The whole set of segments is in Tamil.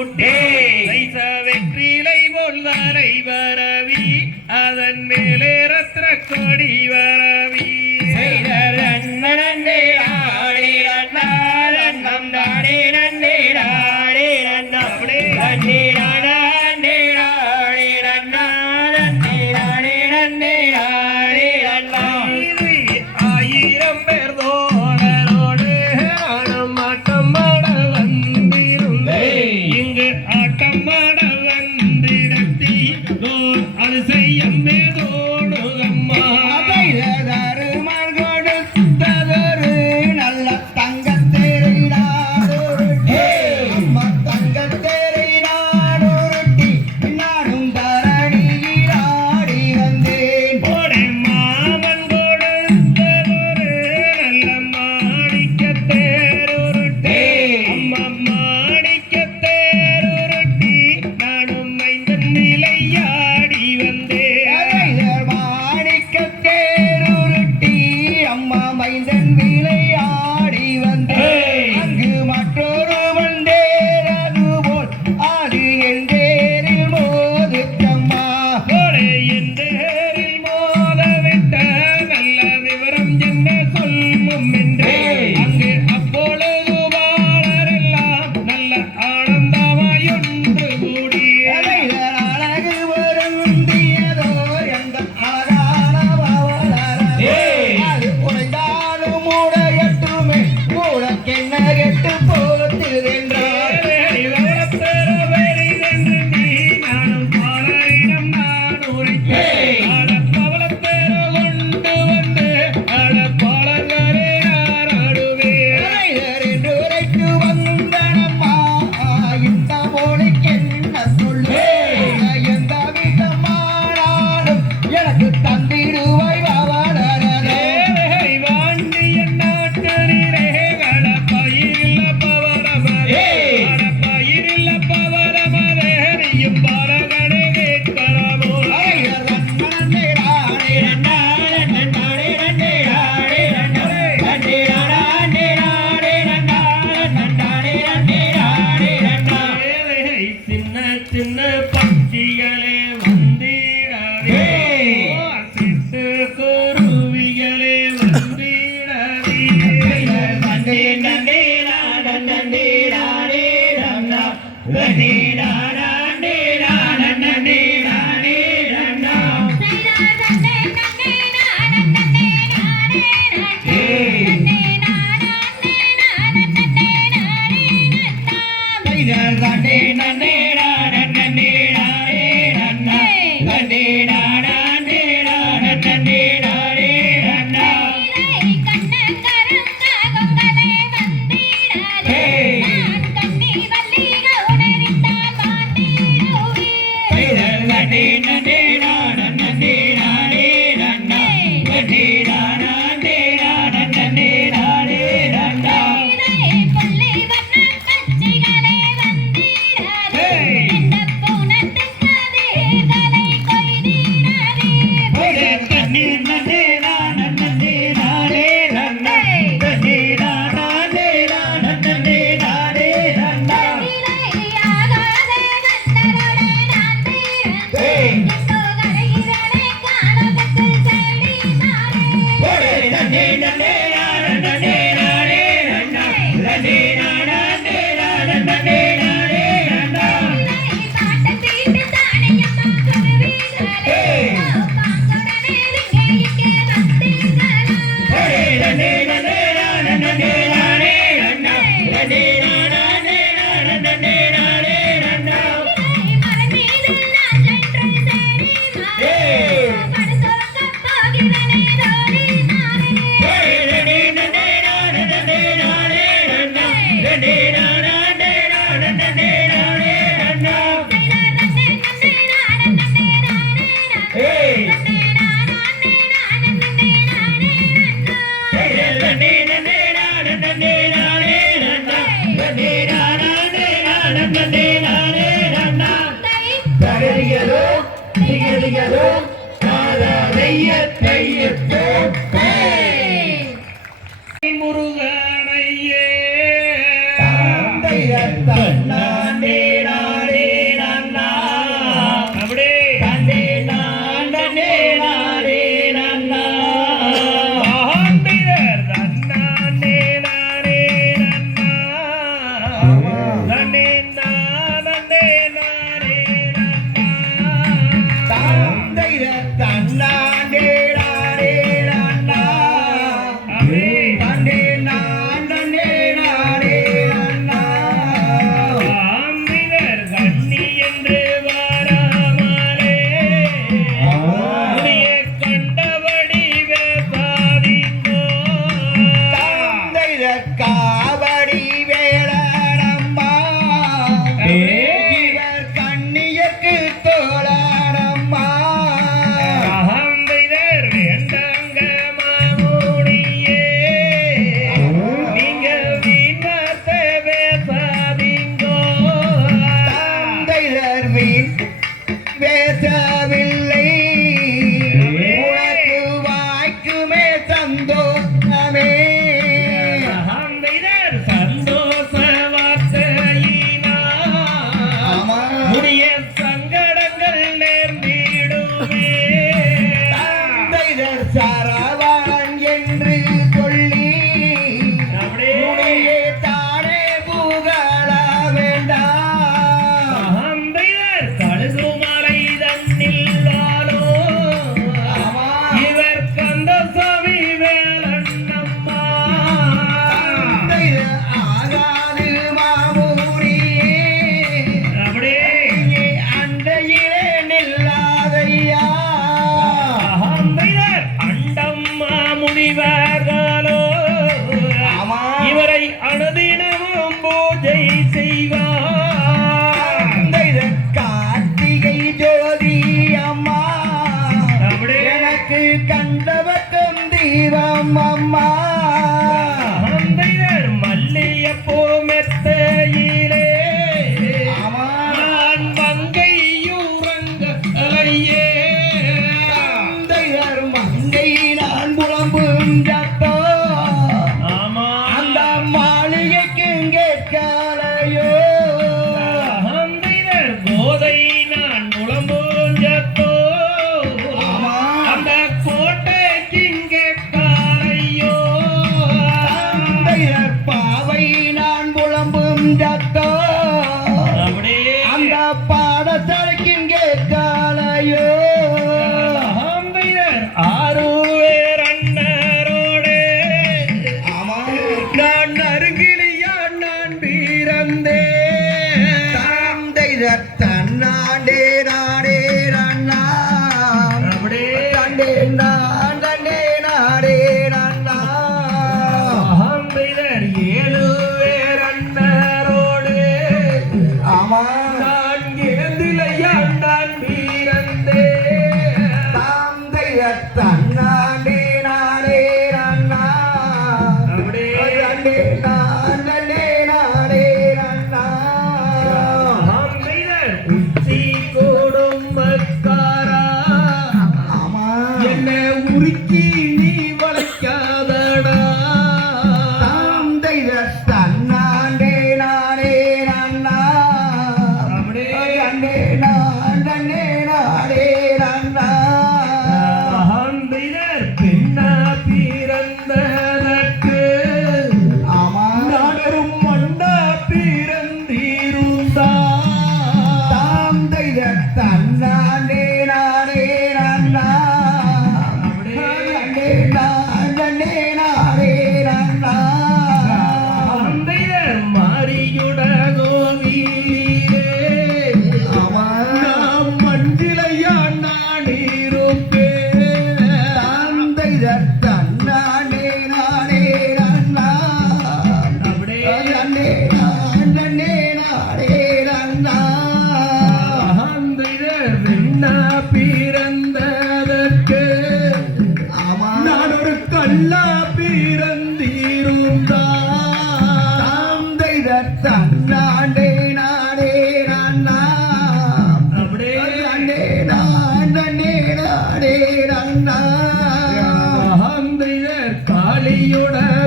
வலையில் नी रा रे रंग रे रा need.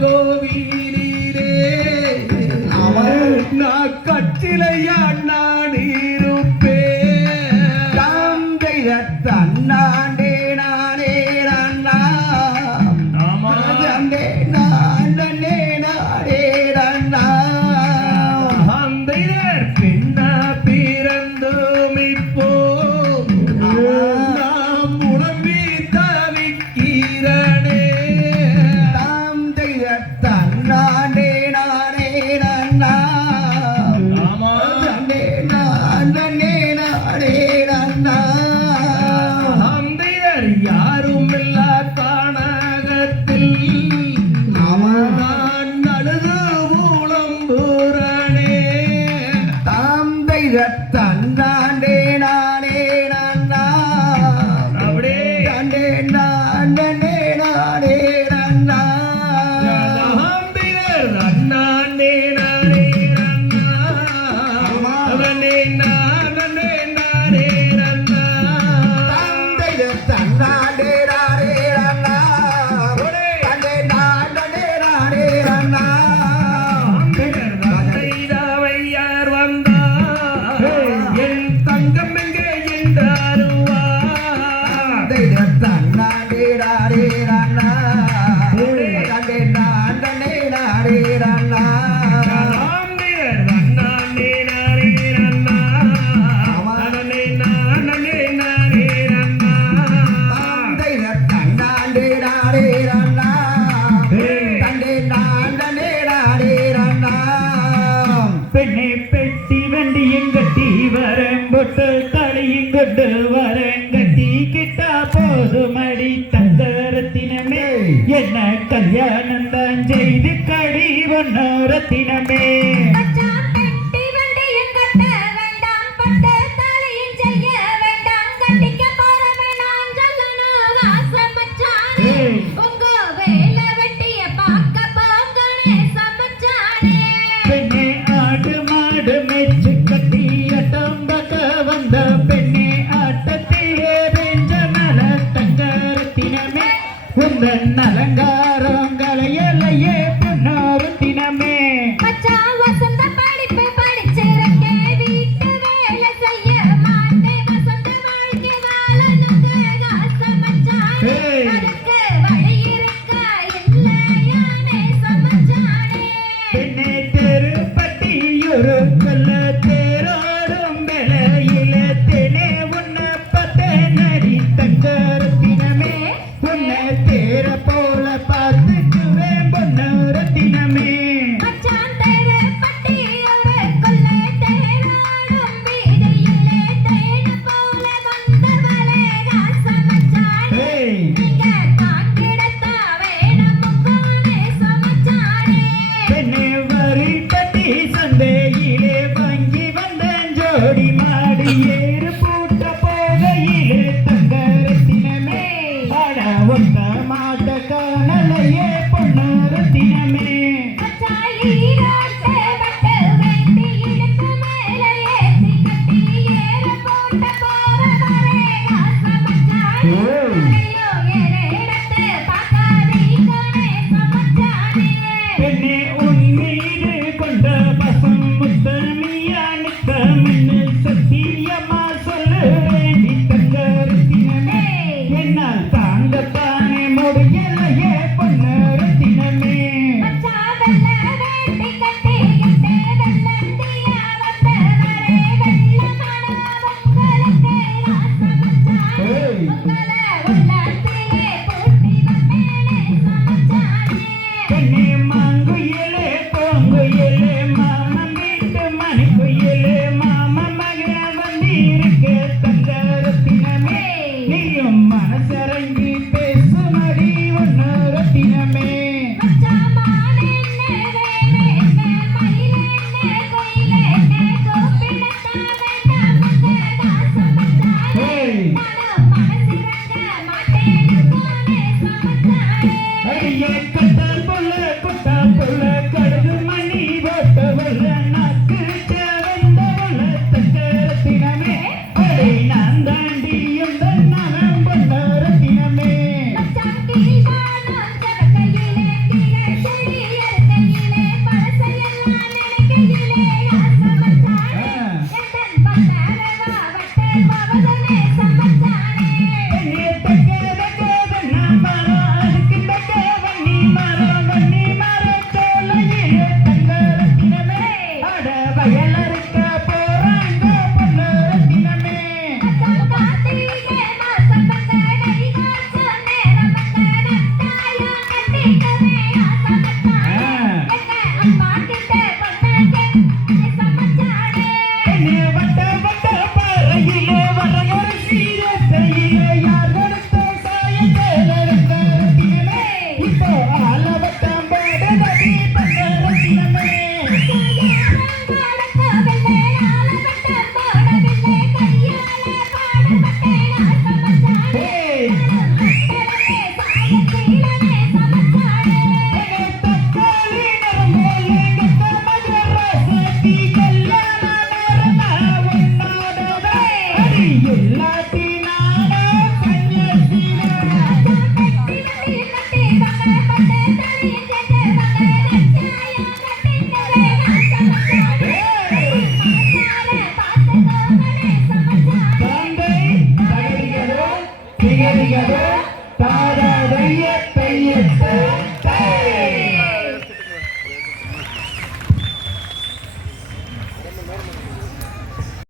கோவிலே அவர் நான் கட்டிலையா பெண்ணே பெட்டி வண்டி எங்கட்டி வரம்பொட்டு தலையங்கொண்டு வரங்கட்டி கிட்டா போதுமடி தந்தரத்தினமே என்ன கல்யாணம் தான் செய்து நலங்கா